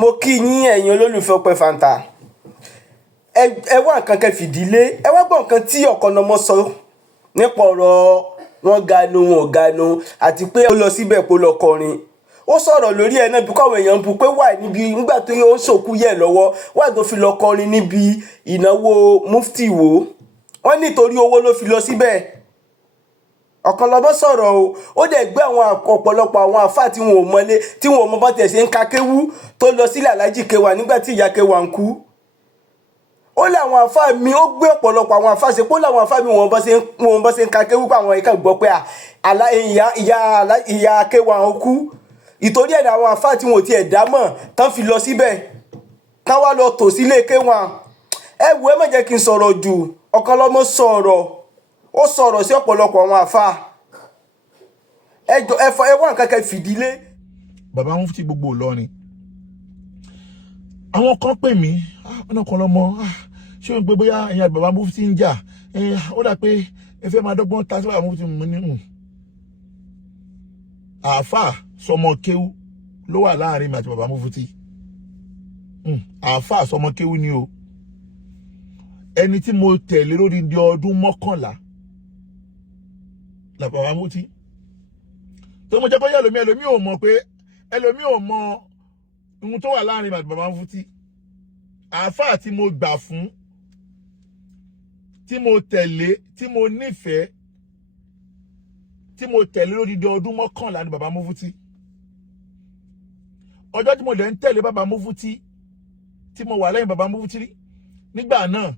mo kí yín ẹ̀yin olólùfẹ́ Ọpẹ́ Fanta ẹ wá nǹkan kan fìdílé ẹ wá gbọ́ nǹkan tí Ọ̀kànnàmọ́ sọ nípa ọ̀rọ̀ wọn ganu àti pé ó lọ síbẹ̀ kó lọ kọrin ó sọ̀rọ̀ lórí ẹ̀ náà bí káwọn èèyàn bu pé wà níbi nígbà tó ó ń ṣòkú yẹ̀ lọ́wọ́ wà tó fi lọ kọrin níbi ìnáwó Mufti Wo wọ́n nítorí owó ló fi lọ síbẹ̀. Ọ̀kànnàmọ́ sọ̀rọ̀ ó dẹ̀ gbé àwọn ọ̀pọ̀lọpọ̀ àwọn àfáà tí wọn ò mọlé tí wọn ò mọ bá tiẹ̀ ṣe ń ka kéwú tó lọ sílẹ̀ Aláàjì Kéwà nígbà tí ìyá Kéwà ń kú. Ó láwọn àfáà mi ó gbé ọ̀pọ̀lọpọ̀ àwọn àfáà ṣe pé ó láwọn àfáà mi wọn bá ṣe ń ka kéwú pé àwọn ẹ̀ka gbọ́ pé ìyá Kéwà ń kú ìtorí ẹ̀ àwọn àfáà tí wọn ò tiẹ̀ dá mọ̀ tán fi lọ síbẹ̀ tán wá lọ tò sílé Kéwà. Ẹ wo ẹ má jẹ́ kí n sọ̀rọ̀ jù Ọ̀kànnàmọ́ sọ̀rọ̀ ó sọ̀rọ̀ sí ọ̀pọ̀lọpọ̀ àwọn àfáà ẹ wá nǹkan kan fìdílé. Bàbá Mufti gbogbo Ìlọrin àwọn kan pè mí ọ̀nà Ọ̀kànnàmọ́ ṣé o ń gbé bóyá ẹ̀yin àti Bàbá Mufti ń jà ó dà pé ẹ fẹ́ máa dọ́gbọ́n ta sí Bàbá Mufti mú nínú àáfàá sọmọ kéwú ló wà láàrin mi àti Bàbá Mufti àáfàá sọmọ kéwú ni o ẹni tí mo tẹ̀lé lórí di ọdún 11 la Bàbá Mufti tó mo jẹ́ kó yẹ ẹlòmí ò mọ̀ pé ẹlòmí ò mọ ohun tó wà láàrin mi àti Bàbá Mufti àáfàá tí mo gbà fún tí mo tẹ̀lé tí mo nífẹ̀ẹ́ tí mo tẹ̀lé lórí di ọdún 11 ní Bàbá Mufti ọjọ́ tí mo dẹ̀ ń tẹ̀lé Bàbá Mufti tí mo wà lẹ́yìn Bàbá Mufti nígbà náà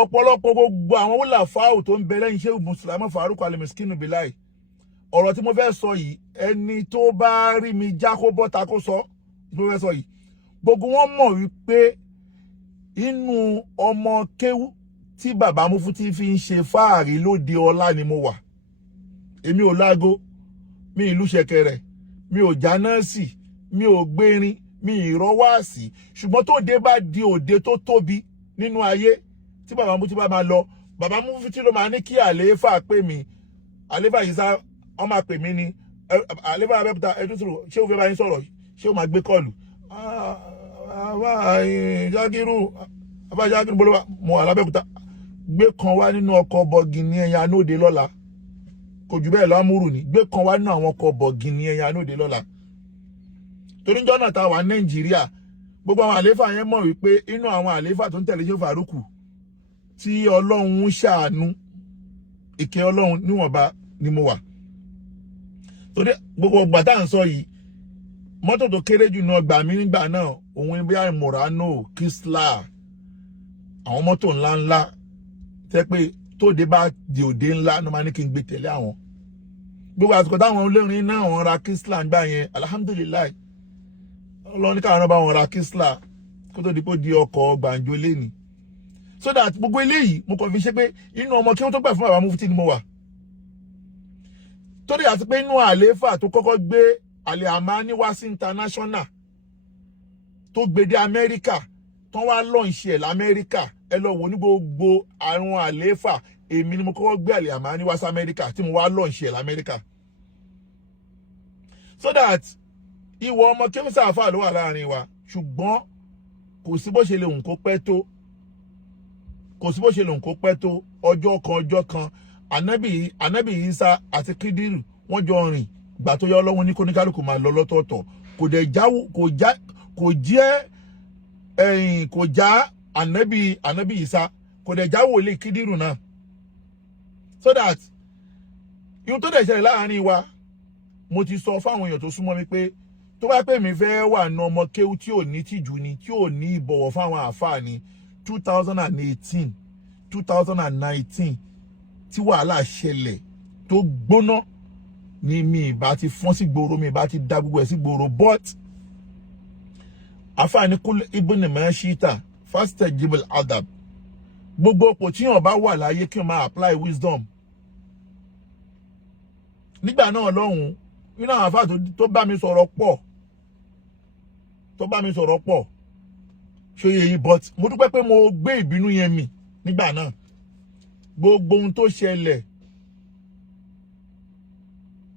ọ̀pọ̀lọpọ̀ gbogbo àwọn wúlàfáà tó ń bẹ lẹ́yìn Shehu Mùsùlùmí Faruk Al-Miskinu Bilai ọ̀rọ̀ tí mo fẹ́ sọ yìí ẹni tó bá rí mi já kó bọ́ta kó sọ tí mo fẹ́ sọ yìí gbogbo wọn mọ̀ wípé inú ọmọ kéwú tí Bàbá Mufti fi ń ṣe fáàrí lóde ọlá ni mo wà èmi ò lágo mi ìlú ṣẹ̀kẹ̀rẹ̀ mi ò já nọ́ọ̀sì mi ò gbérin mi ìrọ́wàsì ṣùgbọ́n tó dé bá di òde tó tóbi nínú ayé tí Bàbá Mufti bá máa lọ Bàbá Mufti ló máa ní kí àlééfà pè mí àlééfà yìí sá wọ́n máa pè mí ní àlééfà Abẹ́òkúta ẹdúntúrò ṣé o fẹ́ bá yín sọ̀rọ̀ ṣé o máa gbé kọ́ọ̀lù Jákírù bọ́lọ́wà mọ́ Alábẹ́òkúta gbé kan wá nínú ọkọ̀ bọ̀gìnì ẹ̀yà anóde lọ́la kò jù bẹ́ẹ̀ lámúrù ní gbé kan wá nínú àwọn ọkọ̀ bọ̀gìnì ẹ̀yà anóde lọ́la torí jọ́nà tá a wà Nàìjíríà gbogbo àwọn àlééfà yẹn mọ̀ wípé inú àwọn àlééfà tó ń tẹ̀lé Shehu Faruku tí Ọlọ́run ṣàánú ìkẹ́ Ọlọ́run níwọ̀nba ni mo wà torí gbogbo ọgbà tá à ń sọ yìí mọ́tò tó kéré jù náà gbà mí nígbà náà òun bí i Murano Kisla àwọn mọ́tò ńláńlá tẹ́ pé tóde bá di òde ńlá ló máa ní kí n gbé tẹ̀lé àwọn gbogbo àsìkò táwọn olórin náà wọ́n ra Kisla ń gbà yẹn alhamdulilayi Ọlọ́run ní káwọn náà bá wọn ra Kisla kó tó di pé ó di ọkọ̀ gbàǹjo lẹ́ni so that gbogbo eléyìí mo kàn fi ṣe pé inú ọmọ kí wọ́n tó gbà fún Bàbá Mufti ni mo wà torí àti pé inú àlééfà tó kọ́kọ́ gbé Al-Amani wá sí international tó gbé dé Amẹ́ríkà tó wá lọ́ǹṣì ẹ̀ l'Amẹ́ríkà ẹ lọ wò ní gbogbo àrùn àlééfà èmi ni mo kọ́kọ́ gbé Al-Amani wá sí Amẹ́ríkà tí mo wá lọ́ǹṣì ẹ̀ l'Amẹ́ríkà so that ìwọ ọmọ kéwùsà àfà ló wà láàrin wa ṣùgbọ́n kò sí bó ṣe lè hùn kó pẹ́ tó kò sí bó ṣe lè hùn kó pẹ́ tó ọjọ́ kan Ànábì Ìsá àti Kídírù wọ́n jọ rìn gbà tó yọ Ọlọ́run ní kóníkálùkù máa lọ lọ́tọ̀ọ̀tọ̀ kò já Ànábì Ìsá kò dẹ̀ já wòlíì Kídírù náà so that ihun tó dẹ̀ ṣẹlẹ̀ láàrin wa mo ti sọ fáwọn èèyàn tó súnmọ́ mi pé tó bá pè mí fẹ́ wà ní ọmọ kéwú tí ò ní tìjú ni tí ò ní ìbọ̀wọ̀ fáwọn àfáà ni 2018 2019 tí wàhálà ṣẹlẹ̀ tó gbóná ni mi bá ti fọ́n sí gbòòrò mi bá ti dá gbogbo ẹ̀ sí gbòòrò but àfáàní kúl ibn mashita fastajib al-adab gbogbo òpò tí yàn bá wà láyé kí n máa apply wisdom nígbà náà lọ́hùn nínú àwọn àfáà tó bá mi sọ̀rọ̀ pọ̀ ṣòye yìí but mo dúpẹ́ pé mo gbé ìbínú yẹn mì nígbà náà gbogbo ohun tó ṣẹlẹ̀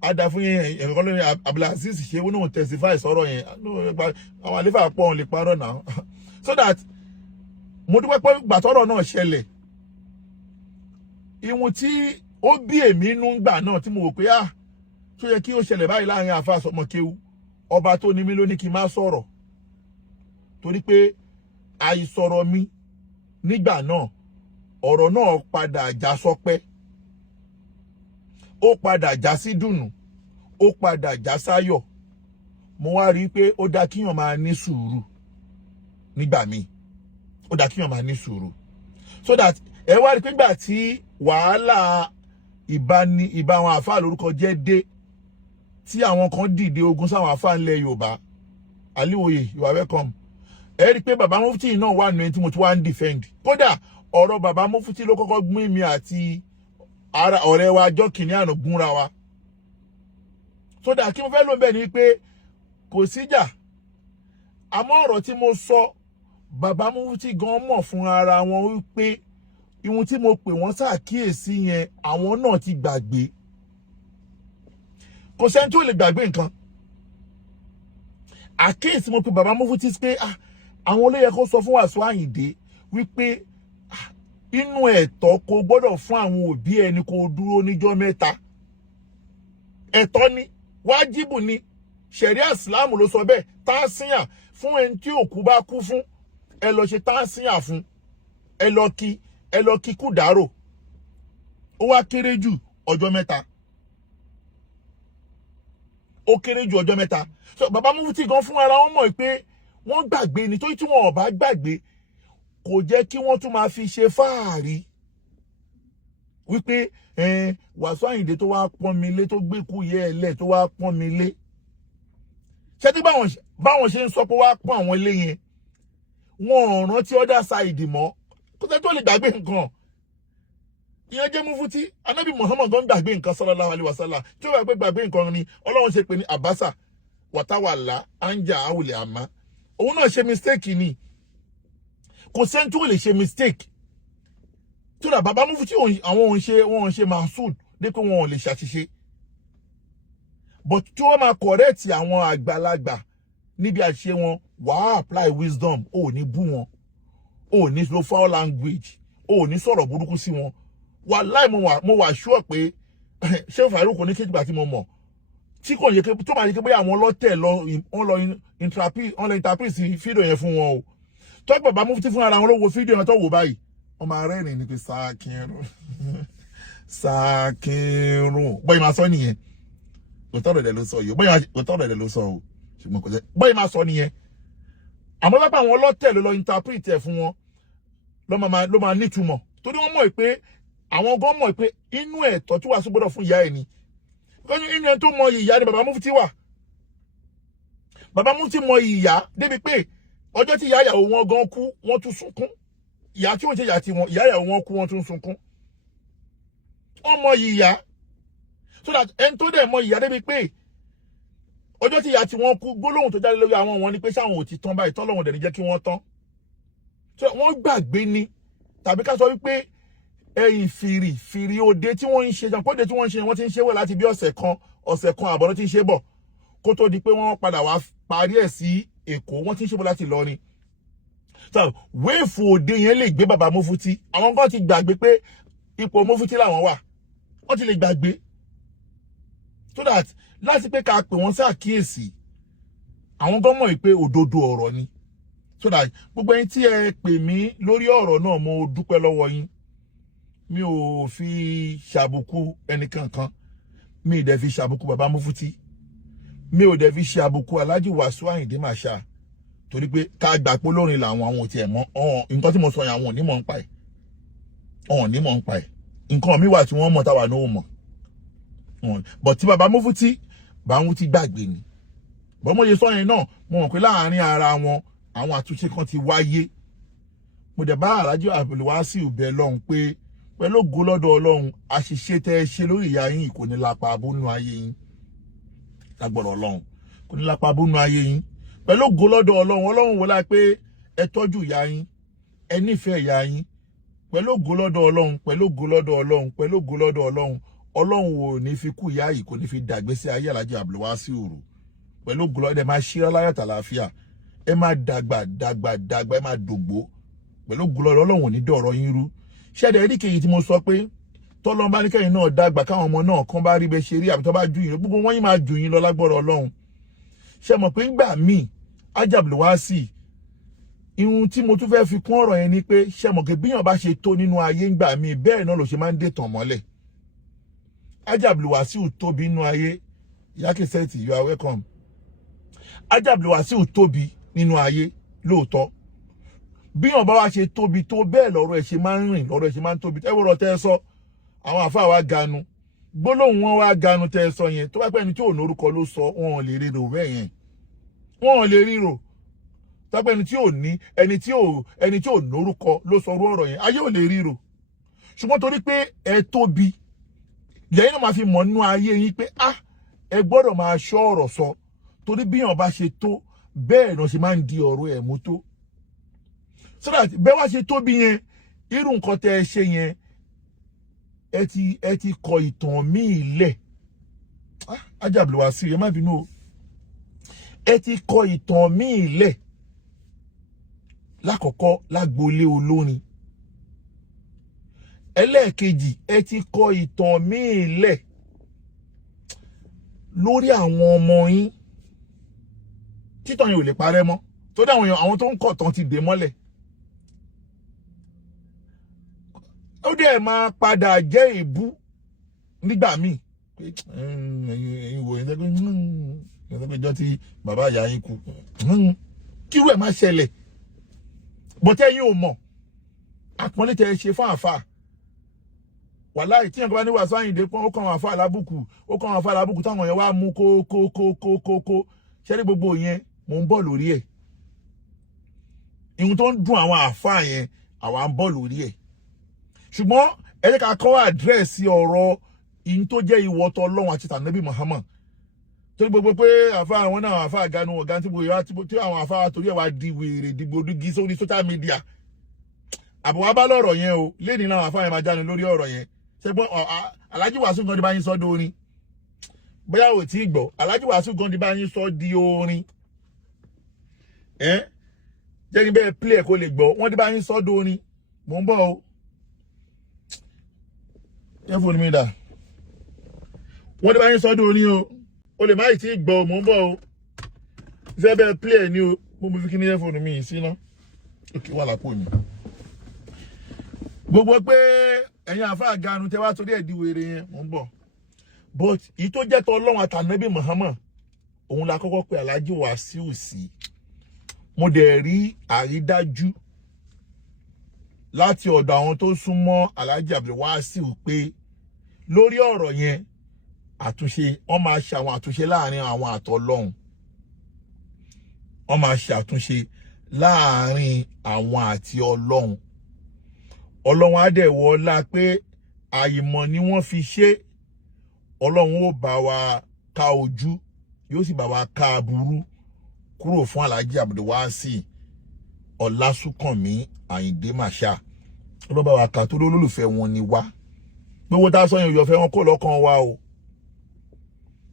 ada fún yẹn ẹ̀kọ́ lórí Abdulaziz ṣe wọ́n náà testify sọ̀rọ̀ yẹn àwọn àlefa pọ̀ lè parọ́ náà so that mo dúpẹ́ pé gbàtọ́rọ̀ náà ṣẹlẹ̀ ìwọ̀n tí ó bí èmi nú gbà náà tí mo wò pé tó yẹ kí ó ṣẹlẹ̀ báyìí láàrin àfa àsọmọkéwu ọba tó ní mí ló ní kí n má sọ̀rọ̀ torí pé àìsọ̀rọ̀ mi nígbà náà ọ̀rọ̀ náà padà já sọpẹ́ ó padà já sí dùnú ó padà já sáyọ̀ mo wá rí i pé ó dá kíyàn máa ní sùúrù nígbà míì ó dá kíyàn máa ní sùúrù so that ẹ wá rí i pé nígbà tí wàhálà ìbá àwọn àfáà lórúkọ jẹ́ dé tí àwọn kan dìde ogun sáwọn àfáà ńlẹ̀ Yorùbá Aliwoye you are welcome ẹ rí i pé bàbá Mufti náà wà nù ẹni tí mo ti wá ń defend kódà ọ̀rọ̀ bàbá Mufti ló kọ́kọ́ gbé mi àti ara ọ̀rẹ́ wa ọjọ́ kìíní àná gúnra wa so that kí mo fẹ́ ló ń bẹ̀ ni pé kò síjà àmọ́ ọ̀rọ̀ tí mo sọ bàbá Mufti gan mọ̀ fún ara wọn wípé ìhun tí mo pè wọ́n ṣàkíyèsí yẹn àwọn náà ti gbàgbé kò sẹ́ni tí ò lè gbàgbé nǹkan àkíyèsí mo pè bàbá Mufti pé àwọn olóyè kó sọ fún Wasiu Ayinde wípé inú ẹ̀tọ́ kò gbọ́dọ̀ fún àwọn òbí ẹni kó dúró níjọ́ mẹ́ta ẹ̀tọ́ ni wájibù ni ṣẹ̀ríà Islam ló sọ bẹ́ẹ̀ tásíyà fún ẹni tí òkú bá kú fún ẹ lọ ṣe tásíyà fún ẹ lọ kí kú dárò ó wá kéré jù ọjọ́ mẹ́ta ó kéré jù ọjọ́ mẹ́ta so bàbá Mufti gan fún ara wọn mọ̀ pé wọ́n gbàgbé nítorí tí wọn ò bá gbàgbé kò jẹ́ kí wọ́n tún máa fi ṣe fáàrí wípé Wasiu Ayinde tó wá pọ́n mi lé tó gbé kú yẹ ẹlẹ́ tó wá pọ́n mi lé ṣé tí báwọn ṣe ń sọ pé wá pọ́n àwọn ilé yẹn wọn ò rántí other side mọ́ kó tẹ́ tó lè gbàgbé nǹkan ìyẹn jẹ́ Mufti Ànábì Muhammad gan gbàgbé nǹkan sallallahu alaihi wasallam tí ó wà pé gbàgbé nǹkan ni Ọlọ́run ṣe pé ní àbásà wàtáwàlá anja àwùlẹ̀ àmá òun náà ṣe mistake ni kò sẹ́ni tí ó lè ṣe mistake tó dà bàbá Mufti àwọn wọn ṣe Masud dé pé wọn ò lè ṣàṣìṣe but tí wọ́n máa correct àwọn àgbàlagbà níbi àṣìṣe wọn wàá apply wisdom ò ní bú wọn ò ní lo foul language ò ní sọ̀rọ̀ burúkú sí wọn wàláì mo wà sure pé ṣé Farouk ní kéjìgbà tí mo mọ̀ tí kò yẹ tó máa yẹ pé àwọn ọlọ́tẹ̀ lọ interpret fídíò yẹn fún wọn o tó bàbá Mufti fún ara wọn ló wo fídíò yẹn tó wò báyìí wọ́n máa rẹ́rìn ní pé Sakinru bọ́yì máa sọ nìyẹn òtọ́ rẹ̀ ló sọ yìí òtọ́ rẹ̀ ló sọ o ṣùgbọ́n kò jẹ́ bọ́yì máa sọ nìyẹn àmọ́ bàbá àwọn ọlọ́tẹ̀ ló lọ interpret ẹ̀ fún wọn ló máa nítumọ̀ torí wọ́n mọ̀ pé àwọn gan mọ̀ pé inú ẹ̀tọ́ tí Wasiu gbọ́dọ̀ fún ìyá ẹ̀ ni inú ẹ̀ tó mọ ìyá ni bàbá Mufti wà bàbá Mufti mọ ìyá débi pé ọjọ́ tí ìyá ìyàwó wọn gan kú wọ́n tún sunkún ìyá tí wọ́n ṣe ìyá tí wọn ìyá ìyàwó wọn kú wọ́n tún sunkún wọ́n mọ ìyá so that ẹni tó dẹ̀ mọ ìyá débi pé ọjọ́ tí ìyá tí wọ́n kú gbólóhùn tó jáde lórí àwọn wọn ni pé sáwọn ò ti tán báyìí tọ́lọ́hùn dẹ̀ ní jẹ́ kí wọ́n tán so wọ́n gbàgbé ni tàbí ká sọ wípé ẹ̀yìn fìrì òde tí wọ́n ń ṣe jàn pọ́de tí wọ́n ń ṣe wọ́n ti ń ṣe wẹ̀ láti bí ọ̀sẹ̀ kan àbọ̀rọ̀ tí ń ṣe bọ̀ kó tó di pé wọ́n padà wá parí ẹ̀ sí Èkó wọ́n ti ń ṣe bọ̀ láti Ìlọrin so wéèfù òde yẹn lè gbé bàbá Mufti àwọn kan ti gbàgbé pé ipò Mufti làwọn wà wọ́n ti lè gbàgbé so that láti pé ká pè wọ́n sí àkíyèsí àwọn gan mọ̀ pé òdodo ọ̀rọ̀ ni so that gbogbo ẹ̀yin tí ẹ pè mí lórí ọ̀rọ̀ náà mo dúpẹ́ lọ́wọ́ yín mi ò fi ṣàbùkù ẹnìkankan mi ò dẹ̀ fi ṣàbùkù bàbá Mufti mi ò dẹ̀ fi ṣàbùkù Alhaji Wasiu Ayinde Marshal torí pé ká gbà pé olórin làwọn àwọn ò tiẹ̀ mọ̀ nǹkan tí mo sọ yẹn àwọn ò ní mọ̀ ń pa ẹ̀ nǹkan mi wà tí wọ́n mọ̀ táwa náà ò mọ̀ but tí bàbá Mufti gbàgbé ni bọ́n mo ṣe sọ yẹn náà mo mọ̀ pé láàárín ara wọn àwọn àtúnṣe kan ti wáyé mo dẹ̀ bá Alhaji Wasiu bẹ̀ lọ́hùn pé pẹ̀lú ògo lọ́dọ̀ Ọlọ́run àṣìṣe tẹ́ ẹ ṣe lórí ìyá yín kò ní lápá abúnú ayé yín lágbọ̀rọ̀ Ọlọ́run kò ní lápá abúnú ayé yín pẹ̀lú ògo lọ́dọ̀ Ọlọ́run wọlá pé ẹ tọ́jú ìyá yín ẹ nífẹ̀ẹ́ ìyá yín pẹ̀lú ògo lọ́dọ̀ Ọlọ́run Ọlọ́run ò ní fi kú ìyá yìí kò ní fi dàgbésí ayé Alhaji Abdulwasiu rú pẹ̀lú gùlọ ẹ máa ṣíra láyọ̀ tàlàáfíà ẹ máa dàgbà ẹ máa dògbó pẹ̀lú gùlọ Ọlọ́run ò ní dọ̀rọ̀ yín rú ṣẹ̀dẹ̀ ẹ̀rí kejì tí mo sọ pé tọ́lọ́run bá ní kẹ́yìn náà dàgbà káwọn ọmọ náà kan bá rí bẹ ṣe rí àbí tó bá jù yín gbogbo wọn yín máa jù yín lọ lágbọ́rọ̀ Ọlọ́run ṣe mọ̀ pé ńgbà míì Alhaji Abdulwasiu ihun tí mo tún fẹ́ fi kún ọ̀rọ̀ yẹn ni pé ṣe mọ̀ pé bíyàn bá ṣe tó nínú ayé ńgbà míì bẹ́ẹ̀ náà ló ṣe máa ń dé tàn mọ́lẹ̀ Alhaji Abdulwasiu tóbi nínú ayé Yaki Seti you are welcome Alhaji Abdulwasiu tóbi nínú ayé lóòótọ́ bíyàn bá wá ṣe tóbi tó bẹ́ẹ̀ lọ́rọ̀ ẹ̀ ṣe máa ń rìn lọ́rọ̀ ẹ̀ ṣe máa ń tóbi ẹ wọ́rọ̀ tẹ́ ẹ sọ àwọn àfáà wa ganu gbólóhùn wọn wá ganu tẹ́ ẹ sọ yẹn tó bá pẹ́ ẹni tí ò lórúkọ ló sọ wọn ò lè ríro bẹ́ẹ̀ yẹn wọn ò lè ríro tó bá pẹ́ ẹni tí ò lórúkọ ló sọ ọ̀rọ̀ yẹn ayé ò lè ríro ṣùgbọ́n torí pé ẹ tóbi lẹ́yìn náà máa fi mọ̀ nínú ayé yín pé ẹ gbọ́dọ̀ máa ṣọ́ ọ̀rọ̀ sọ torí bíyàn bá ṣe tó bẹ́ẹ̀ náà ṣe máa ń di ọ̀rọ̀ ẹ̀ mú tó so that bẹ́ẹ̀ wá ṣe tóbi yẹn irú nǹkan tẹ́ ẹ ṣe yẹn ẹ ti kọ ìtàn míì lẹ̀ Alhaji Abdulwasiu ẹ má bínú o ẹ ti kọ ìtàn míì lẹ̀ lákọ̀ọ́kọ́ lágboolé olórin ẹlẹ́ẹ̀kejì ẹ ti kọ ìtàn míì lẹ̀ lórí àwọn ọmọ yín títàn yìí ò lè parẹ́ mọ́ tó dá àwọn tó ń kọ̀ tán ti dè mọ́lẹ̀ ó dẹ̀ máa padà jẹ́ èébú nígbà míì ẹ̀yin wò ẹ̀ẹ́dẹ́gbẹ́jọ́ tí bàbá ìyá yín kú kírú ẹ̀ máa ṣẹlẹ̀ bọ́tẹ́ yín ò mọ̀ àpọ́nlé tẹ́ ẹ ṣe fún àfà wàláì tí nǹkan bá ní Wasiu Ayinde pọ́n ó kàn wọn àfà alábùkù táwọn yẹn wá mú kó ṣẹ́rí gbogbo yẹn mò ń bọ̀ lórí ẹ̀ ihun tó ń dùn àwọn àfà yẹn àwa ń bọ̀ lórí ẹ̀ ṣùgbọ́n ẹ jẹ́ ká kọ́ àdírẹ́sì ọ̀rọ̀ ihun tó jẹ́ ìwọ́tọ̀ Ọlọ́run àti tànàbí Muhammad torí gbogbo pé àfà àwọn náà àfà àganu ọ̀gá tí àwọn àfà torí ẹ̀ wá di wèrè dìgbòdúgi sórí social media àbúwá bá lọ́rọ̀ yẹn o lẹ́ni náà àfà yẹn máa jáde lórí ọ̀rọ̀ yẹn ṣẹ́gbọ́n Alhaji Wasiu gan di bá yín sọ di orin bóyá ò tí gbọ́ Alhaji Wasiu gan di bá yín sọ di orin jẹ́ kí bẹ́ẹ̀ play ẹ̀ kó lè gbọ́ wọ́n di bá yín sọ di orin mò ń bọ̀ o ẹ fún mi dà wọ́n di bá yín sọ di orin o lè má ì tí gbọ́ mò ń bọ̀ o fẹ́ bẹ́ẹ̀ play ẹ̀ ní o mo fi kí ni ẹ fún mi síná òkè wà lápò mi gbogbo pé ẹ̀yin àfáà ganu tẹ́ wá torí ẹ̀ di wèrè yẹn mò ń bọ̀ but èyí tó jẹ́ tọ́ Ọlọ́run àtànábì Muhammad òun la kọ́kọ́ pé Alhaji Wasiu sí mo dẹ̀ rí àrídájú láti ọ̀dọ̀ àwọn tó súnmọ́ Alhaji Abdulwasiu pé lórí ọ̀rọ̀ yẹn àtúnṣe wọ́n máa ṣe àwọn àtúnṣe láàrin àwọn àtọlọ́hun wọ́n máa ṣe àtúnṣe láàrin àwọn àti Ọlọ́hun Ọlọ́hun á dẹ̀ wọlá pé àìmọ̀ ni wọ́n fi ṣe Ọlọ́hun ó bá wa ká ojú yóò sì bá wa ká aburú kúrò fún Alhaji Abdulwasiu Ọlásùnkànmí Àyìndé Marshal Ọlọ́hun bá wa ká tó lólùfẹ́ wọn ni wá gbogbo tá a sọ yẹn yọ̀fẹ́ wọn kó lọ́kàn wa o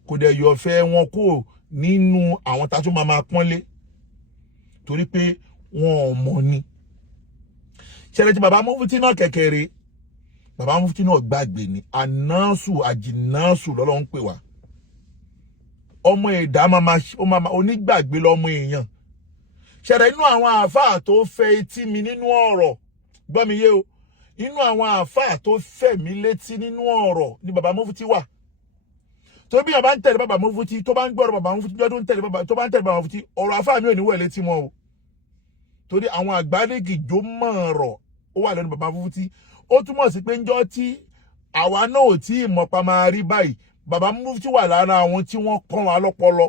kò dẹ̀ yọ̀fẹ́ wọn kó nínú àwọn tá a tún máa pọ́nlé torí pé wọn ò mọ̀ ni ṣẹlẹ̀ tí bàbá Mufti náà kékeré bàbá Mufti náà gbàgbé ni àjìnásù lọ́lọ́ ń pè wá ọmọ ẹ̀dá onígbàgbé lọ́mọ èèyàn ṣẹlẹ̀ inú àwọn àáfàá tó fẹ́ etí mi nínú ọ̀rọ̀ gbọ́ mi yé o inú àwọn àáfàá tó fẹ́ mi létí nínú ọ̀rọ̀ ni bàbá Mufti wà tó bí yàn bá ń tẹ̀lé bàbá Mufti tó bá ń gbọ́rọ̀ bàbá Mufti tó ń tẹ̀lé bàbá Mufti ọ̀rọ̀ àáfàá mi ò ní wẹ̀ létí wọn o torí àwọn àgbádégìjó mọ̀ọ̀rọ̀ ó wà lẹ́nu bàbá Mufti ó túmọ̀ sí pé ńjọ́ tí àwa náà ò tí ì mọ̀ pa máa rí báyìí bàbá Mufti wà lára àwọn tí wọ́n kọ́ wa lọ́pọlọ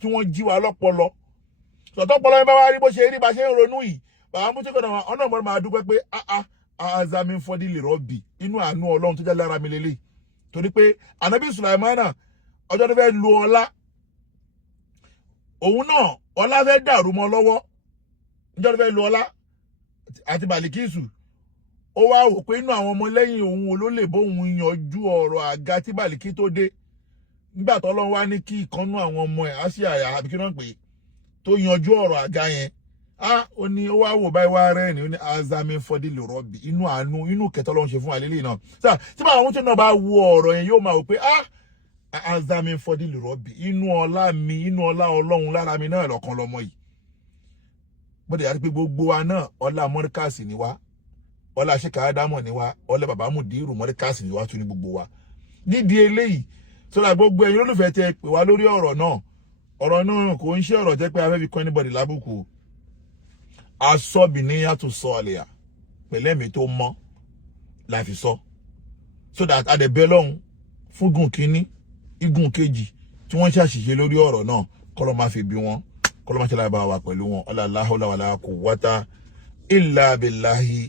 tí wọ́n jí wa lọ́pọlọ sọ̀tọ́ pọlọ yẹn bá wá rí bó ṣe rí bá ṣe ń ronú yìí bàbá Mufti kọ́ ọ̀nà ọ̀mọ́ máa dúpẹ́ pé azami fọ́dí lè rọ́bì inú àánú Ọlọ́run tó jẹ́ lára mi lélẹ̀ torí pé Ànábì Sùlàìmánà ọjọ́ tó fẹ́ lu ọlá òun náà ọlá fẹ́ dàrú mọ́ lọ́wọ́ ọjọ́ tó fẹ́ lu ọlá àti Bàlíkísù ó wá wò pé inú àwọn ọmọlẹ́yìn òun ló lè bóun yanjú ọ̀rọ̀ àga tí Bàlíkì tó dé nígbà tó Ọlọ́run wá ní kí ìkànnú àwọn ọmọ ẹ̀ á sì àyà àbí kí wọ́n pè é tó yanjú ọ̀rọ̀ àga yẹn ó ní ó wá wò báyìí wá rẹ́ ni ó ní azami fọdí lè rọ́bì inú àánú inú kẹtọ́ Ọlọ́run ṣe fún àlélẹ́ náà sáà tí báwọn ohun tó náà bá wo ọ̀rọ̀ yẹn yóò máa wò pé azami fọdí lè rọ́bì inú ọlá mi inú ọlá Ọlọ́run lára mi náà lọ́kàn lọ́mọ yìí bọ́dẹ̀ yàrá pé gbogbo wa náà ọlá mọ́ríkàsì ni wá ọlá ṣèkà ádámọ̀ ni wá ọlá bàbá Mùdírù mọ́ríkàsì ni wá tún ní gbogbo wa nídìí eléyìí sọ́dà gbogbo ẹ̀yin olólùfẹ́ tẹ pè wá lórí ọ̀rọ̀ náà kò ń ṣe ọ̀rọ̀ jẹ́ pé afẹ́ fi kọ́ anybody lábùkù asọ́bìnrin tó sọ àlẹ́yà pẹ̀lẹ́ mi tó mọ́ la fi sọ so that adẹ̀bẹ́ lọ́hùn fún gùn kínní igun kejì tí wọ́n ṣàṣìṣe lórí ọ̀rọ̀ náà kọ́lọ́ máa fi bí wọn kọ́lọ́ máa ṣe láì bá wa pẹ̀lú wọn la hawla wala quwwata illa billahi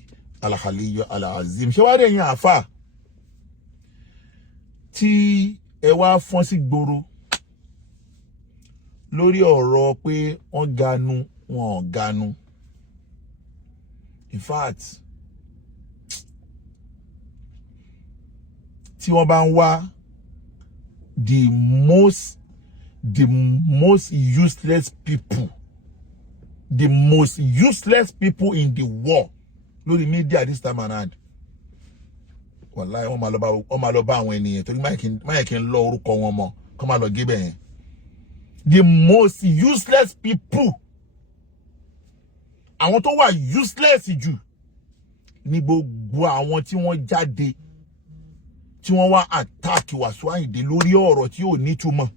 al-aliyyil azim ṣé wàá dé yín àáfà tí ẹ wá fọ́n sí gbòòrò lórí ọ̀rọ̀ pé wọ́n ganu wọn ò ganu in fact tí wọ́n bá ń wá the most useless people in the world lórí media this time around wàláhì wọ́n máa lọ bá àwọn ènìyàn torí máyẹ̀ kí n lọ orúkọ wọn mọ́ kọ́ máa lọ gé bẹ́ẹ̀ the most useless people àwọn tó wà useless jù ní gbogbo àwọn tí wọ́n jáde tí wọ́n wá attack Wasiu Ayinde lórí ọ̀rọ̀ tí ò nítumọ̀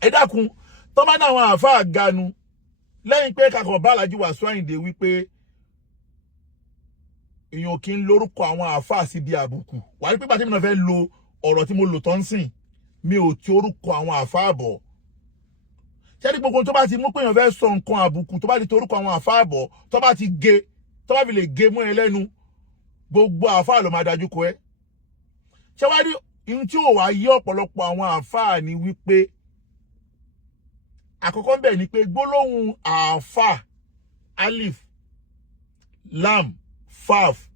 ẹ dákun tó bá náà àwọn àáfàá ganu lẹ́yìn pé kakọ̀ bá Alhaji Wasiu Ayinde wípé èèyàn kì í lórúkọ àwọn àáfàá síbi àbùkù wà ní pípa tí mo náà fẹ́ lo ọ̀rọ̀ tí mo lò tán sìn mi ò ti orúkọ àwọn àáfàá bọ̀ ṣé ní gbogbo tó bá ti mú pé èèyàn fẹ́ sọ nǹkan àbùkù tó bá ti torúkọ àwọn àáfàá bọ̀ tó bá ti gé tó bá fi lè gé mọ́ ẹ lẹ́nu gbogbo àáfàá ló máa dájú kọ ẹ́ ṣé wá rí ohun tí ò wá yé ọ̀pọ̀lọpọ̀ àwọn àáfàá ni wípé àkọ́kọ́ ń bẹ̀ ni pé gbólóhùn àáfàá alif lam faf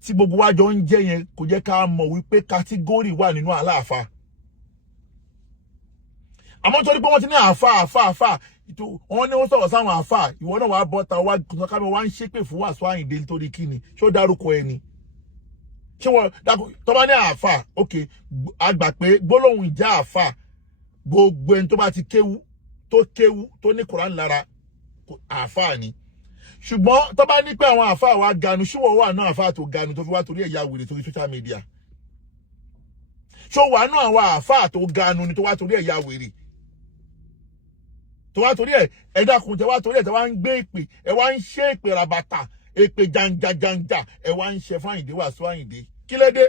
tí gbogbo wa jọ ń jẹ́ yẹn kò jẹ́ ká mọ̀ wípé kátígórì wà nínú àláàfáà àmọ́ torí pé wọ́n ti ní àáfàá wọ́n ní wọ́n sọ̀rọ̀ sáwọn àáfàá ìwọ náà wàá bọ́ta wá sọ́kámi wá ń ṣépè fún Wasiu Ayinde nítorí kíni ṣé ó dárúkọ ẹni ṣé wọ́n tó bá ní àáfàá ok àgbà pé gbólóhùn ìjà àáfàá gbogbo ẹni tó bá ti kéwú tó ní Kùránì lára àáfàá ni ṣùgbọ́n tó bá ní pé àwọn àáfàá wa ganu ṣíwọ́ wà náà àáfàá tó ganu tó fi wá torí ẹ̀yà wèrè torí social media ṣó wà náà àwọn àáfàá tó ganu ni tó wá torí ẹ̀yà wèrè tó wá torí ẹ dákun tẹ wá torí ẹ tẹ wá ń gbé ìpè ẹ wá ń ṣe ìpè rabata èpè jàǹjàǹjà ẹ wá ń ṣe fún Àyìndé Wasiu Ayinde kí ló dé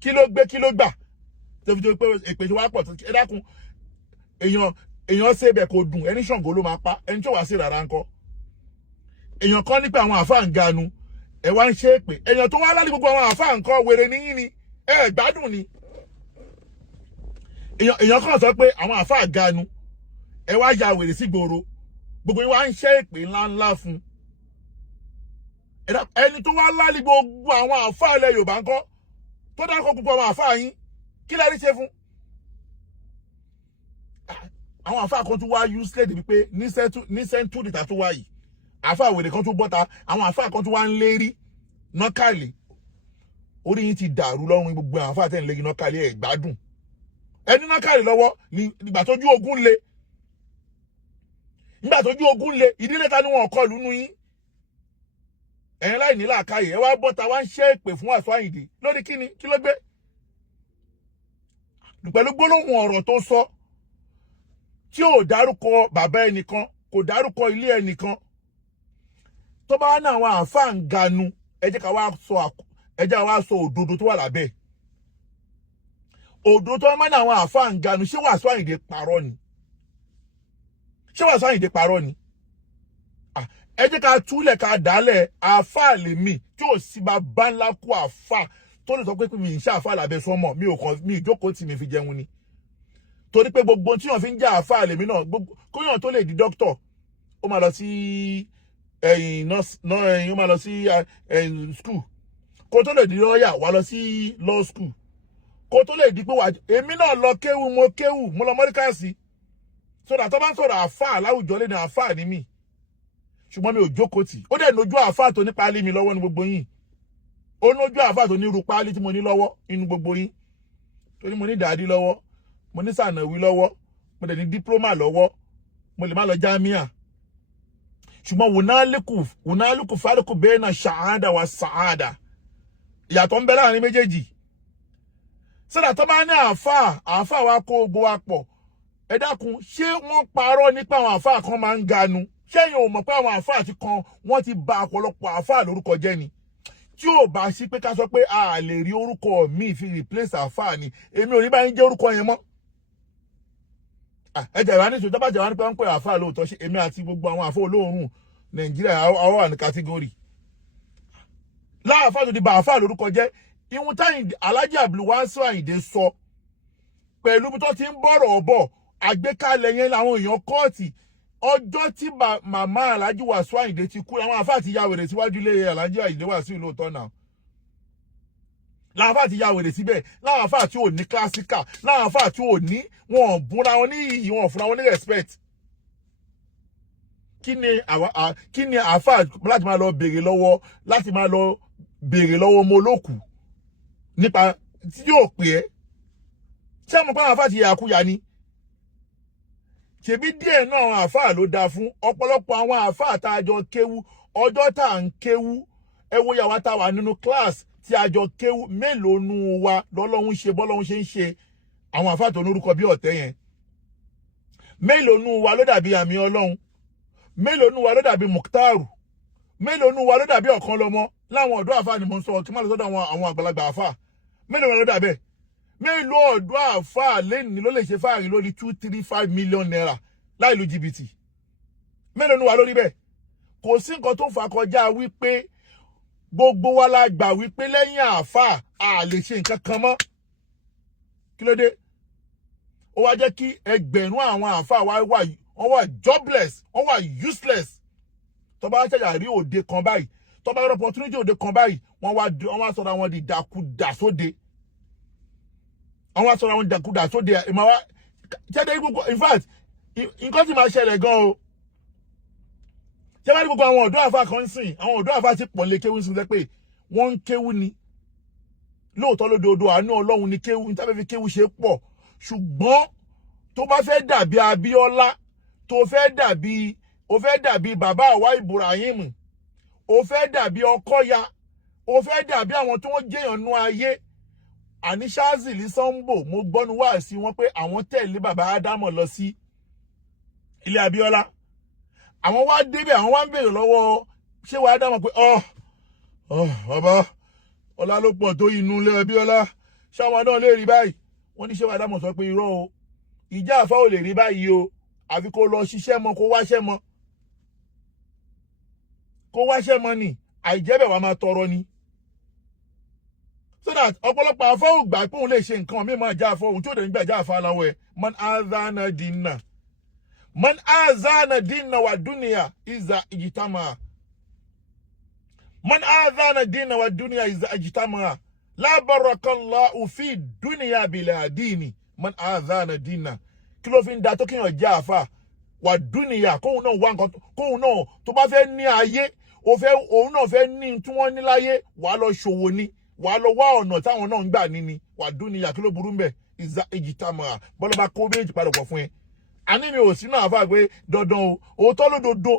kí ló gbé kí ló gbà tó fi tó pé èpè tó wá pọ̀ ẹ dákun èèyàn ṣe bẹ̀ kò dùn ẹni Ṣàngó ló máa pa ẹni tó wá sí rárá ńkọ́ èèyàn kan ní pé àwọn àáfàá ń ganu ẹ wá ń ṣe ìpè èèyàn tó wá lálẹ́ gbogbo àwọn àáfàá ńkọ́ wèrè níyìn ni ẹ gbádùn ni èèyàn kan sọ pé àwọn àáfàá ganu ẹ wá ya wèrè sí gbòòrò gbogbo yín wá ń ṣe ìpè ńláńlá fún ẹni tó wá lálẹ́ gbogbo àwọn àáfàá ilẹ̀ Yorùbá ńkọ́ tó dákọ̀ gbogbo àwọn àáfàá yín kí lẹ́rí ṣe fún àwọn àáfàá kan tó wá useless débi pé ní sẹ́ńtúrì tá tó wá yìí àáfàá wèrè kan tó bọ́ta àwọn àáfàá kan tó wá ń lérí nọ́kàlì orí yín ti dàrú lọ́rùn gbogbo àwọn àáfàá tẹ̀ ń lérí nọ́kàlì ẹ̀ gbádùn ẹni nọ́kàlì lọ́wọ́ nígbà tójú ogun le nígbà tójú ogun le ìdílé ta ni wọn kọ lù nú yín ẹ̀yin láì ní làákàyè ẹ wá bọ́ta wá ń ṣe èpè fún Wasiu Ayinde lórí kíni kí ló gbé pẹ̀lú gbólóhùn ọ̀rọ̀ tó sọ tí ò dárúkọ bàbá ẹnìkan kò dárúkọ ilé ẹnìkan tó bá ní àwọn àáfàá ń ganu ẹ jẹ́ ká wá sọ òdodo tó wà lábẹ́ òdodo tó máa ní àwọn àáfàá ń ganu ṣé Wasiu Ayinde parọ́ ni Wasiu Ayinde parọ́ ni ẹ jẹ́ ká túlẹ̀ ká dálẹ̀ àáfàá lèmi tí ò sí bá bá ńlá kú àáfàá tó lè sọ pé mi ń ṣe àáfàá lábẹ́ sọ́mọ̀ mi ìjókòó tí mi fi jẹun ni torí pé gbogbo tí wọ́n fi ń jẹ́ àáfàá lèmi náà kóyàn tó lè di dókítọ̀ ó máa lọ sí ẹ̀yin ó máa lọ sí school kó tó lè di lọ́ọ̀yà wá lọ sí law school kó tó lè di pé èmi náà lọ kéwú mo lọ mọ́ríkàsì sódà tó bá ń sọ̀rọ̀ àfáà láwùjọ lẹ́nu àfáà ní mí ṣùgbọ́n mi ò jókòó tì ó dẹ̀ lójú àfáà tó ní páálí mi lọ́wọ́ ní gbogbo yín ó lójú àfáà tó ní irú páálí tí mo ní lọ́wọ́ nínú gbogbo yín torí mo ní dàdí lọ́wọ́ mo ní sànàwí lọ́wọ́ mo dẹ̀ ní dípúlọ́mà lọ́wọ́ mo lè má lọ jámíà ṣùgbọ́n wùnálùkù fárúkù bẹ́ẹ̀ náà ṣàádà wa sàádà ìyàtọ̀ ń bẹ láàrin méjèèjì sọ́dà tó bá ní àáfàá wa kó gbogbo wa pọ̀ ẹ dákun ṣé wọ́n parọ́ nípa àwọn àáfàá kan máa ń ganu ṣé yẹn ò mọ̀ pé àwọn àáfàá ti kan wọ́n ti bà ọ̀pọ̀lọpọ̀ àáfàá lórúkọ jẹ́ ni tí ò bá sí pé ká sọ pé a lè rí orúkọ mi fi replace àáfàá ni èmi ò ní bá ń jẹ́ orúkọ yẹn mọ́ ẹ jẹ̀rọ ní ìṣòjọba jẹ̀rọ ní pé wọ́n ń pè àáfàá lóòótọ́ ṣe èmi àti gbogbo àwọn àáfàá olóòórùn Nàìjíríà àwọn wà ní kátígórì láàfáà tó ti bà àáfàá lórúkọ jẹ́ ìhun táyìn Alhaji Abdulwasiu Ayinde sọ pẹ̀lú bí tó ti ń bọ̀rọ̀ bọ̀ àgbékalẹ̀ yẹn làwọn èèyàn kọ́ọ̀tì ọjọ́ tí màmá Alhaji Wasiu Ayinde ti kú làwọn àáfàá ti ya wèrè síwájú ilé Alhaji Ayinde Wasiu lóòótọ́ náà làwọn àáfàá ti ya wèrè síbẹ̀ láwọn àáfàá tí ò ní kílásíkà láwọn àáfàá tí ò ní wọn ò búra wọn ní iyì wọn ò fúnra wọn ní respect kí ni àáfàá láti máa lọ béèrè lọ́wọ́ ọmọ olókù nípa tí yóò pè é ṣé mo pa àwọn àáfàá ti yà àkúyà ni ṣebí díẹ̀ náà àwọn àáfàá ló dáa fún ọ̀pọ̀lọpọ̀ àwọn àáfàá tá a jọ kéwú ọjọ́ tá à ń kéwú ẹ wo yàwá tá a wà nínú class tí a jọ kéwú mélòó nù wa lọ́lọ́hún ṣe bọ́lọ́hún ṣe ń ṣe àwọn àáfàá tó lórúkọ bí ọ̀tẹ̀ yẹn mélòó nù wa ló dàbí àmì ọlọ́hun mélòó nù wa ló dàbí Mukhtaru mélòó nù wa ló dàbí ọ̀kan lọ́mọ láwọn ọ̀dọ́ àáfàá ni mo ń sọ kí n má lọ sọ́dọ̀ àwọn àgbàlagbà àáfàá mélòó wa ló dàbẹ̀ mélòó ọ̀dọ́ àáfàá lẹ́ni ló lè ṣe fáàrí lórí 2-3-5 million naira láì lu jìbìtì mélòó nù wa lórí bẹ́ẹ̀ kò sí nǹkan tó fà kọjá wípé gbogbo wa la gbà wípé lẹ́yìn àáfàá a lè ṣe nǹkan kan mọ́ kí ló dé ó wá jẹ́ kí ẹgbẹ̀rún àwọn àáfàá wọ́n wà jobless wọ́n wà useless tó bá ṣẹ̀yà rí òde kan báyìí tó bá rí opportunity òde kan báyìí wọ́n wá sọ̀rọ̀ àwọn di dàkúdà sóde wọ́n wá sọ̀rọ̀ àwọn dàkúdà sóde ìmọ̀ wá ṣẹ́dẹ̀ gbogbo in fact nǹkan tí máa ṣẹlẹ̀ gan o ṣé wá ní gbogbo àwọn ọ̀dọ́ àfáà kan sìn àwọn ọ̀dọ́ àfáà ti pọ̀ lé kéwú sí pé wọ́n ń kéwú ni lóòótọ́ lódodo àánú Ọlọ́run ni kéwú ní tábẹ́ fi kéwú ṣe pọ̀ ṣùgbọ́n tó bá fẹ́ dàbí Abíọ́lá tó fẹ́ dàbí bàbá àwa Ibrahim ó fẹ́ dàbí Ọkọ́ya ó fẹ́ dàbí àwọn tó ń jẹ́yàn nú ayé àní Ṣázìlì Sànbò mo gbọ́nu wá sí wọn pé àwọn tẹ̀lé bàbá Ádámọ̀ lọ sí ilé Abíọ́lá àwọn wá débẹ̀ àwọn wá ń béèrè lọ́wọ́ ṣé wàá Ádámọ̀ pé bàbá ọlá ló pọ̀ tó inú ilé Abíọ́lá ṣáwọn náà lè rí báyìí wọ́n ní ṣé wàá Ádámọ̀ sọ pé irọ́ o ìjà àfá ò lè rí báyìí o àfi kó lọ ṣiṣẹ́ mọ́ kó wáṣẹ́ mọ́ ni àìjẹ́bẹ̀ wàá máa tọrọ ni so that ọ̀pọ̀lọpọ̀ àfá ò gbà pé òun lè ṣe nǹkan mímọ́ ìjà àfá òun tí ò dẹ̀ nígbà ìjà àfá aláwọ̀ ẹ̀ man azana dinna wa dunya iza ijtama man azana dinna wa dunya iza ijtama la barakallahu fi dunya bila dini man azana dinna kí ló fi ń da tó kíyàn jẹ́ àfà wà dúnìyà kóhun náà wá nǹkan kóhun náà tó bá fẹ́ ní ayé òun náà fẹ́ ní tí wọ́n ní láyé wà lọ ṣòwò ni wà lọ wá ọ̀nà táwọn náà ń gbà ní ni wà dúnìyà kí ló burú ń bẹ̀ ìzà ejìtàmà bọ́lá bá kó méjì padà pọ̀ fún ẹ. àní mi ò sí náà àfà pé dandan o òótọ́ lódodo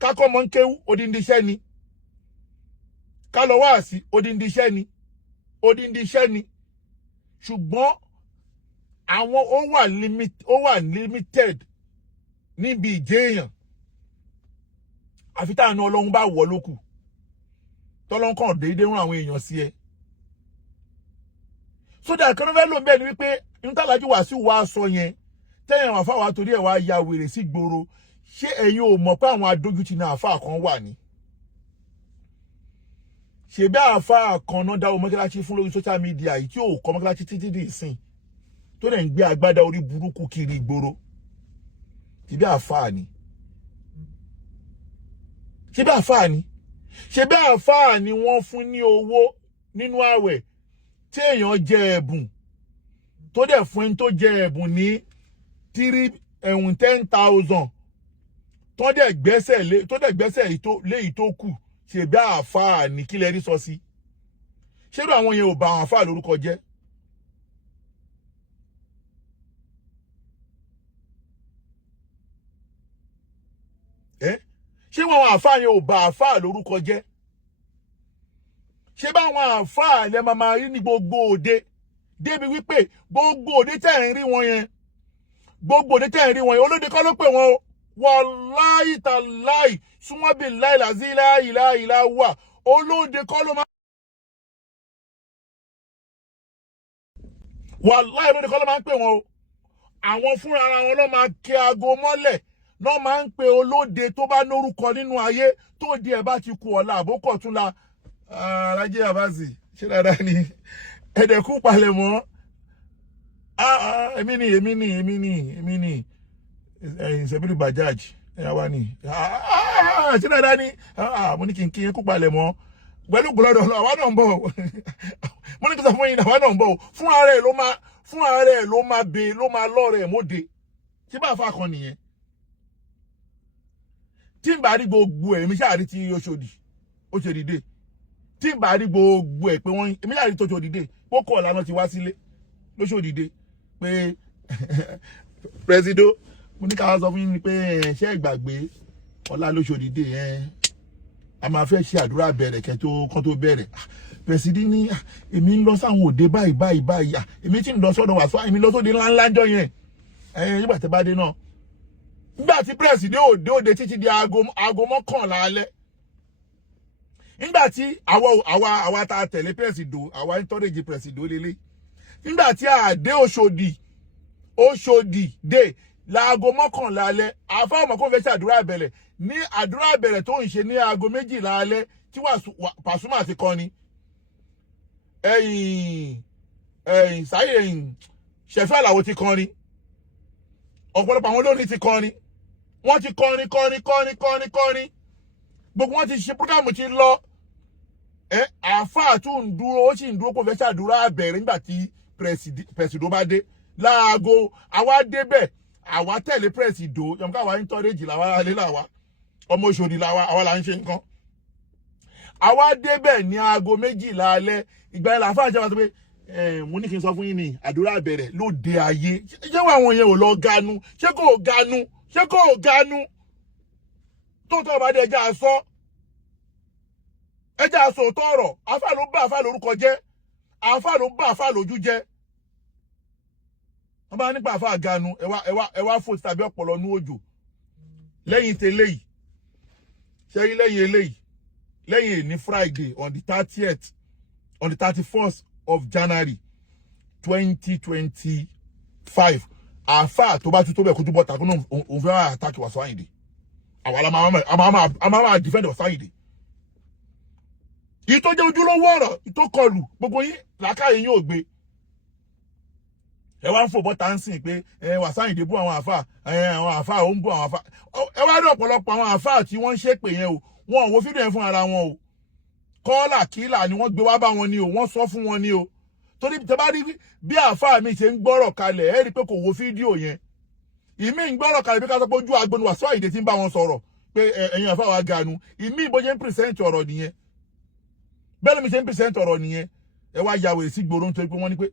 kákọ́ mọ́ ń kéwú odindi iṣẹ́ ni ká lọ wá sí odindi iṣẹ́ ni ṣùgbọ́n àwọn ó wà limited níbi ìjéèyàn àfi táwọn Ọlọ́run bá wọ̀ lókù tọ́lọ́run kàn déédéé rán àwọn èèyàn sí ẹ sódà kan fẹ́ ló ń bẹ́ẹ̀ ni wípé Alhaji Wasiu wá sọ yẹn tẹ́yìn àwọn àfáà torí ẹ̀ wá ya wèrè sí gbòòrò ṣé ẹ̀yin ò mọ̀ pé àwọn adójútì náà àfáà kan wà ní ṣèbí àfáà kan náà dáwọ́ mọ́kíláṣí fún lórí social media yìí tí ò kọ́ mọ́kíláṣí títí dì ìsìn tó dẹ̀ ń gbé agbádá orí burúkú kiri ìgboro ṣèbí àfáà ni ṣé bí àfáà ni ṣé bí àfáà ni wọ́n fún ní owó nínú àwẹ̀ tí èèyàn jẹ ẹ̀bùn tó dẹ̀ fún ẹni tó jẹ ẹ̀bùn ní 10,000 tó dẹ̀ gbẹ́sẹ̀ léyìí tó kù ṣé bí àfáà ni kí lẹ rí sọ sí ṣé bí àwọn yẹn ò bà àwọn àfáà lórúkọ jẹ́ ṣé wọn àwọn àfáà yẹn ò bà àfáà lórúkọ jẹ́ ṣé báwọn àfáà lẹ máa rí ní gbogbo òde débi wípé gbogbo òde tẹ́ ń rí wọn yẹn olóde kọ́ ló pè wọ́n o wàláì tàláì súnmọ́ bí láìláàzí láìláìlá wà olóde kọ́ ló máa wàláì olóde kọ́ ló máa ń pè wọ́n o àwọn fúnra ara wọn ló máa kẹ aago mọ́lẹ̀ náà máa ń pe olóde tó bá lórúkọ nínú ayé tó di ẹ̀ bá ti kú ọ̀la àbókọ̀ tún la alájẹ́ àbáṣì ṣé dáadáa ni ẹ̀dẹ̀kú palẹ̀ mọ́ èmi ni ìṣẹ́bílì bajaj ẹ̀yà wá ní ṣé dáadáa ni mo ní kí n kí yẹn kú palẹ̀ mọ́ pẹ̀lú gbọ́dọ̀ lọ àwa náà ń bọ̀ mo ní kí n sọ fún yín àwa náà ń bọ̀ fún ara ẹ̀ ló máa lọ́ọ̀rẹ̀ mọ́de tí bá fa kan nìyẹn tí n bá rí gbogbo ẹ̀ mi ṣáà rí ti Oṣòdì dé tí n bá rí gbogbo ẹ̀ pé wọ́n èmi ṣáà rí tó Oṣòdì dé pókó ọ̀la náà ti wá sílé lóṣòdì dé pé pẹ́sidó mo ní ká sọ fún yín ni pé ṣé ìgbàgbé ọ̀la lóṣòdì dé a máa fẹ́ ṣe àdúrà bẹ̀rẹ̀ kán tó bẹ̀rẹ̀ pẹ́sidí ní èmi ń lọ sáwọn òde báyìí èmi tí ń lọ sọ́dọ̀ wàásù èmi lọ sóde ńláńlá jọ yẹn nígbà tẹ́ bá dé náà nígbà tí pẹ́sidí òde títí di aago 11 alẹ́ nígbà tí àwa tá a tẹ̀lé pẹ́sidó àwa ń tọ́rẹ́jì pẹ́sidó lélẹ̀ nígbà tí a dé Òṣòdì dé láago 11 alẹ́ àfáà ọmọ kó fẹ́ ṣe àdúrà bẹ̀rẹ̀ ní àdúrà bẹ̀rẹ̀ tó ń ṣe ní aago 12 alẹ́ tí Pasuma ti kọrin Ṣẹ̀fẹ́ Àlàó ti kọrin ọ̀pọ̀lọpọ̀ àwọn olórin ti kọrin wọ́n ti kọrin gbogbo wọn ti ṣe prógámù ti lọ àfáà tún ń dúró ó sì ń dúró kó fẹ́ ṣàdúrà bẹ̀rẹ̀ nígbà tí pẹ̀sìdó bá dé láago àwa débẹ̀ àwa tẹ̀lé pẹ̀sìdó yọmọ káwa ń tọ́rẹ́jì làwa alẹ́ làwa ọmọ Òṣòdì làwa àwa là ń ṣe nǹkan àwa débẹ̀ ní aago 12 alẹ́ ìgbà yẹn làfáà jẹ́ wa sọ pé mo ní kí n sọ fún yín ní àdúrà bẹ̀rẹ̀ lóde ayé ṣé àwọn yẹn ò lọ ganu ṣé kò ganu tó tọ́ ọba dé ẹja àsọ tọrọ àfáà ló bá àfáà lórúkọ jẹ́ àfáà ló bá àfáà lójú jẹ́ wọ́n bá nípa àfáà ganu ẹwà fò tàbí ọpọlọ ní òjò lẹ́yìn tẹ́lẹ̀ yìí ṣẹ́yìn lẹ́yìn ní Friday on the 31st of January 2025 àfáà tó bá tún tó bẹ̀ kó túbọ̀ tàkùn náà òun fẹ́ àtàkì Wasiu Ayinde àwọn àmà defend Wasiu Ayinde yìí tó jẹ́ ojúlówó ọ̀rọ̀ tó kọlù gbogbo yín làákàyè yín ò gbé ẹ wá ń fò bọ́ta ń sìn pé Wasiu Ayinde bú àwọn àfáà ó ń bú àwọn àfáà ẹ wá rí ọ̀pọ̀lọpọ̀ àwọn àfáà tí wọ́n ń ṣépè yẹn o wọn ò wo fídíò yẹn fún ara wọn o kọ́là kílà ni wọ́n gbé wá bá wọn ni o wọ́n sọ fún wọn ni o torí tẹ bá rí bí àfáà mi ṣe ń gbọ́rọ̀ kalẹ̀ ẹ rí pé kò wo fídíò yẹn ìmí ń gbọ́rọ̀ kalẹ̀ bí ká sọ pé ojú agbóni Wasiu Ayinde ti ń bá wọn sọ̀rọ̀ pé ẹ̀yin àfáà wa ganu ìmí ìbò ṣe ń pìrìsẹ́ǹtì ọ̀rọ̀ nìyẹn bẹ́ẹ̀ ló mi ṣe ń pìrìsẹ́ǹtì ọ̀rọ̀ nìyẹn ẹ wá ya wèrè sí gbòòrò nítorí pé wọ́n ní pé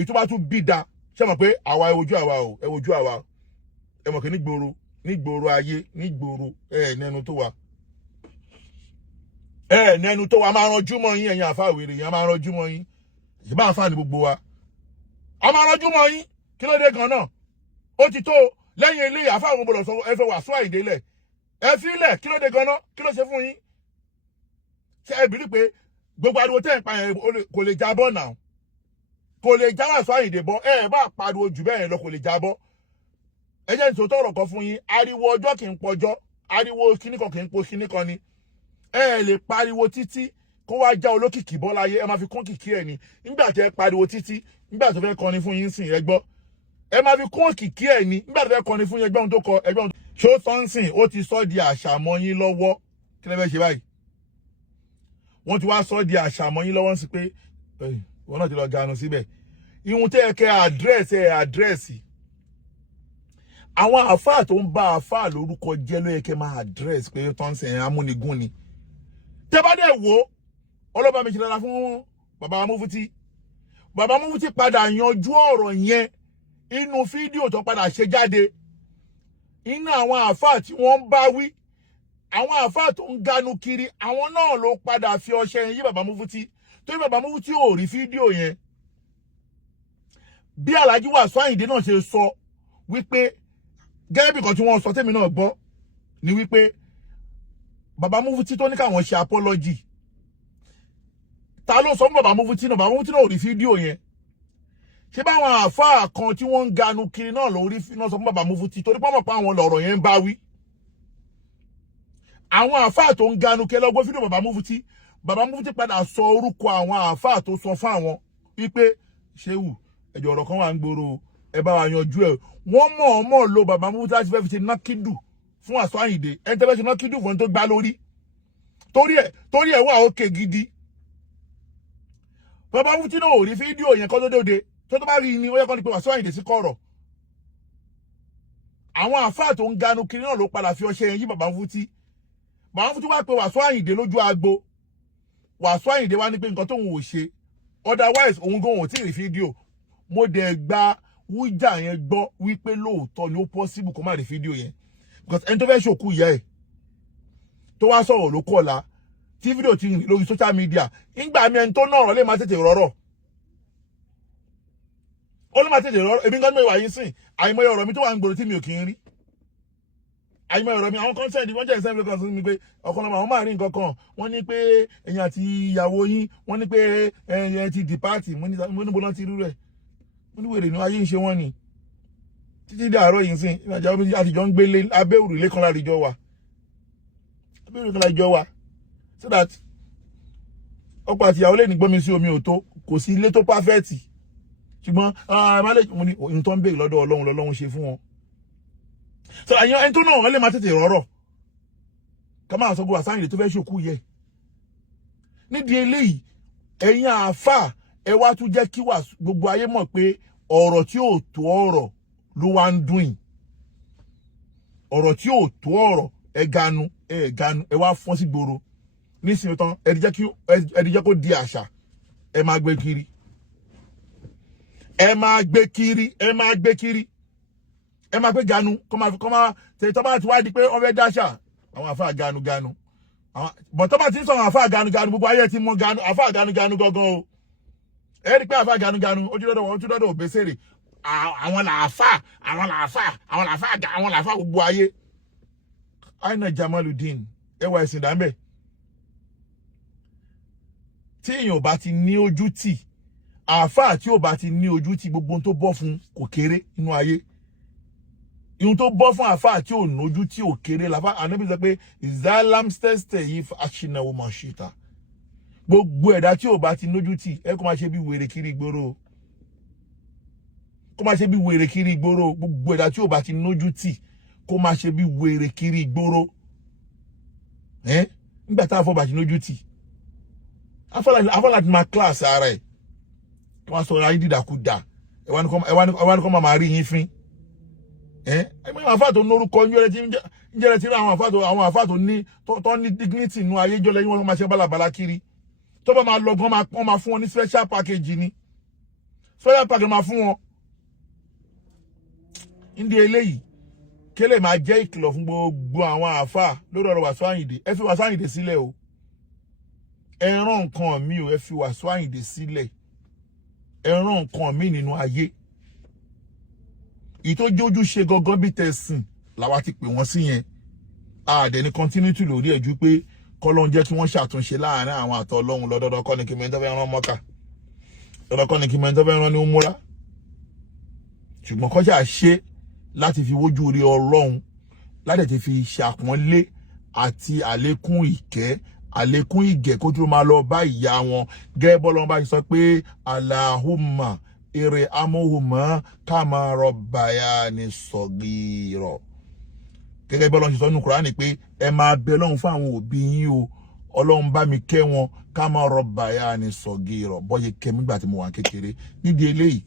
ìtúbà tún bí da ṣé mọ̀ pé àwa ẹ wojú àwa ẹ mọ̀ pé nígboro ayé nígboro nẹnu tó wa nẹnu tó wa máa ranjú mọ́ yín ẹ̀yin àfáà wèrè yẹn máa ranjú mọ́ yín ìbá àfáà ní gbogbo wa a máa ranjú mọ́ yín kí ló dé gan náà ó ti tó lẹ́yìn ilé àfáà àwọn ọmọbìnrin sọ ẹ fẹ́ Wasiu Ayinde lẹ̀ ẹ fi lẹ̀ kí ló dé gan náà kí ló ṣe fún yín ṣe ẹ bìrì pé gbogbo ariwo tẹ́ ń pa yẹn kò lè jábọ́ náà kò lè já Wasiu Ayinde bọ́ ẹ bá pariwo jù bẹ́ẹ̀ lọ kò lè jábọ́ ẹ jẹ́ ìṣòtọ́ ọ̀rọ̀ kan fún yín ariwo ọjọ́ kì í pọjọ́ ariwo kíníkan kì í po kíníkan ni ẹ lè pariwo títí kó wá já olókìkí bọ́ láyé ẹ máa fi kún kìkí ẹ̀ ni nígbà tí ẹ pariwo títí nígbà tó fẹ́ kọrin fún yín sìn ẹ gbọ́ ẹ máa fi kún kìkí ẹ̀ ni nígbà tó fẹ́ kọrin fún yín ẹgbẹ́ ohun tó kọ ẹgbẹ́ ohun tó ṣó sọ́nsìn ó ti sọ di àṣà mọ́ yín lọ́wọ́ kí lẹ fẹ́ ṣe báyìí wọ́n ti wá sọ di àṣà mọ́ yín lọ́wọ́ sí pé wọ́n náà ti lọ ganu síbẹ̀ ihun tẹ́ ẹ kẹ́ àdírẹ́sì àwọn àáfàá tó ń bá àáfàá lórúkọ jẹ́ ló yẹ kẹ́ máa àdírẹ́sì pé tó ń sẹ̀yìn amúnigún ni tẹ́ bá dẹ̀ wò ọlọ́ba mi ṣe dára fún bàbá Mufti padà yanjú ọ̀rọ̀ yẹn inú fídíò tó padà ṣe jáde inú àwọn àáfàá tí wọ́n ń bá wí àwọn àáfàá tó ń ganu kiri àwọn náà ló padà fi ọṣẹ yẹn yí bàbá Mufti torí bàbá Mufti ò rí fídíò yẹn bí Alhaji Wasiu Ayinde náà ṣe sọ wípé gẹ́gẹ́ bí kan tí wọ́n sọ tèmi náà gbọ́ ni wípé bàbá Mufti tó ní káwọn ṣe apology ta ló sọ fún bàbá Mufti náà ò rí fídíò yẹn ṣé báwọn àáfàá kan tí wọ́n ń ganu kiri náà ló rí náà sọ fún bàbá Mufti torí pọ́nmọ̀ pa àwọn lọ̀rọ̀ yẹn ń bá wí àwọn àáfàá tó ń ganu kiri lọ́gbọ́n fídíò bàbá Mufti padà sọ orúkọ àwọn àáfàá tó sọ fún àwọn wípé ṣéwù ẹjọ ọ̀rọ̀ kan wà ń gbòòrò ẹ bá wa yanjú ẹ wọ́n mọ̀ọ́mọ̀ lo bàbá Mufti láti fẹ́ fi ṣe nákìdù fún Wasiu Ayinde ẹni tẹ́ fẹ́ ṣe nákìdù fún ẹni tó gbá lórí torí ẹ̀ wà òkè gidi bàbá Mufti náà ò rí fídíò yẹn kọ́ tó dóde tó bá rí ni ó yẹ kó ní pé Wasiu Ayinde sí kọ̀rọ̀ àwọn àfáà tó ń ganu kiri náà ló padà fi ọṣẹ yẹn yí bàbá Mufti wá pé Wasiu Ayinde lójú agbo Wasiu Ayinde wá ní pé nǹkan tóun ò ṣe otherwise òun gan ò tí ì rí fídíò mo dẹ̀ gba wújà yẹn gbọ́ wípé lóòótọ́ ni ó possible kó má rí fídíò yẹn because ẹni tó fẹ́ ṣòkú ìyá ẹ̀ tó wá sọ̀rọ̀ ló kọ̀la tí fídíò ti rìn lórí social media nígbà mi ẹni tó náà ọ̀rọ̀ lè má tètè rọ́rọ̀ ó lè má tètè rọ́rọ̀ èmi gan mẹ́wàá yín sìn àìmọye ọ̀rọ̀ mi tó wà ń gbòòrò tí mi ò kì í rí àìmọye ọ̀rọ̀ mi àwọn consent wọ́n jẹ́ ìsẹ́mi kan sí mi pé ọ̀kan lọ́mọ àwọn máa rí nǹkan kan wọ́n ní pé ẹ̀yin àti ìyàwó yín wọ́n ní pé ẹ ti depart mo níbo náà ti rú rẹ̀ mo ní wèrè ní ayé ń ṣe wọ́n ni títí dàárọ̀ yìí sìn ìrìnàjò méjì àtijọ́ ń gbélé abẹ́ òrùlé kan lárijọ́ wa so that ọkọ àti ìyàwó lè ní gbọ́mi sí omi òtó kò sí ilé tó pàfẹ́ẹ̀tì ṣùgbọ́n mo ní ohun tó ń béèrè lọ́dọ̀ Ọlọ́run lọ́lọ́run ṣe fún wọn so àyàn ẹni tó náà wọ́n lè máa tètè rọ́rọ̀ ká máa sọ pé Wasiu Ayinde tó fẹ́ ṣòkú yẹ nídìí eléyìí ẹ̀yin àáfà ẹ wá tún jẹ́ kí gbogbo ayé mọ̀ pé ọ̀rọ̀ tí ò tó ọ̀rọ̀ ló wá ń dùn yìí ọ̀rọ̀ tí ò tó ọ̀rọ̀ ẹ ganu ẹ wá fọ́n sí gbòòrò nísìnyí tán ẹ jẹ́ kó di àṣà ẹ máa gbé kiri ẹ máa pé ganu kọ́ máa tètè tó bá ti wá di pé wọ́n fẹ́ dáṣà àwọn àfáà ganu bọ̀ tó bá ti ń sọ àwọn àfáà ganu gbogbo ayé ti mọ àfáà ganu gangan o ẹ rí pé àfáà ganu ojú dọ́dọ̀ òbẹ́sẹ̀rẹ̀ àwọn làáfáà gbogbo ayé Aina Jamaludeen ẹwà ẹ̀sìn dàmbẹ̀ tí èèyàn bá ti ní ojú tì àáfàá tí ò bá ti ní ojú tì gbogbo ohun tó bọ́ fún kò kéré nínú ayé ihun tó bọ́ fún àáfàá tí ò nójú tí ò kéré làfà Ànábì sọ pé zalamsteste yìí aṣínáwó máa ṣètà gbogbo ẹ̀dá tí ò bá ti nójú tì ẹ kó máa ṣe bí wèrè kiri ìgboro gbogbo ẹ̀dá tí ò bá ti nójú tì kó máa ṣe bí wèrè kiri ìgboro nígbà tá a fọ́ bá ti nójú tì afọláti máa kíláàsì ara ẹ̀ wọ́n sọ ayé dídàkudà ẹ wá ní kọ́ máa rí yín fín àwọn àfáà tó lórúkọ ń jẹ́rẹ̀ tí àwọn àfáà tó ní dignity nínú ayé jọ lẹ́yìn wọn máa ṣe bálabàlá kiri tó bá máa lọ gan wọ́n máa fún wọn ní special package ni special package máa fún wọn ndí eléyìí kélé máa jẹ́ ìkìlọ̀ fún gbogbo àwọn àfáà lórí ọ̀rọ̀ Wasiu Ayinde ẹ fi Wasiu Ayinde sílẹ̀ o ẹ rán nǹkan mi o ẹ fi Wasiu Ayinde sílẹ̀ ẹ rán nǹkan mi nínú ayé ìtójójú ṣe gangan bí tẹ̀sìn làwa ti pè wọ́n sí yẹn àdẹ̀ ní continuity lórí ẹ̀jú pé kọ́lọ́n jẹ́ kí wọ́n ṣàtúnṣe láàárín àwọn àtọ́ Ọlọ́run lọ́dọ́dọ́ kọ́ ni kí mẹ́tọ́ fẹ́ rán Mọ́kà lọ́dọ́ kọ́ ni kí mẹ́tọ́ fẹ́ rán ní Umura ṣùgbọ́n kọ́ṣà ṣe láti fi wójú rí Ọlọ́run láti ti fi ṣàpọ́nlé àti àlékún ìkẹ́ àlékún ìgẹ̀ kó tó máa lọ bá ìyá wọn gẹ́gẹ́ bọ́lọ́run bá sọ pé Allahumma ere amuhuma kama rabbayani sagira gẹ́gẹ́ bí Ọlọ́run ṣe sọ nínú Kùránì pé ẹ máa bẹ Ọlọ́run fún àwọn òbí yín o Ọlọ́run bá mi kẹ́ wọn ká máa rọ̀bà yá ni sọ̀gìrọ̀ bọ́yẹ kẹ́ mi gbà tí mo wà kékeré nídìí eléyìí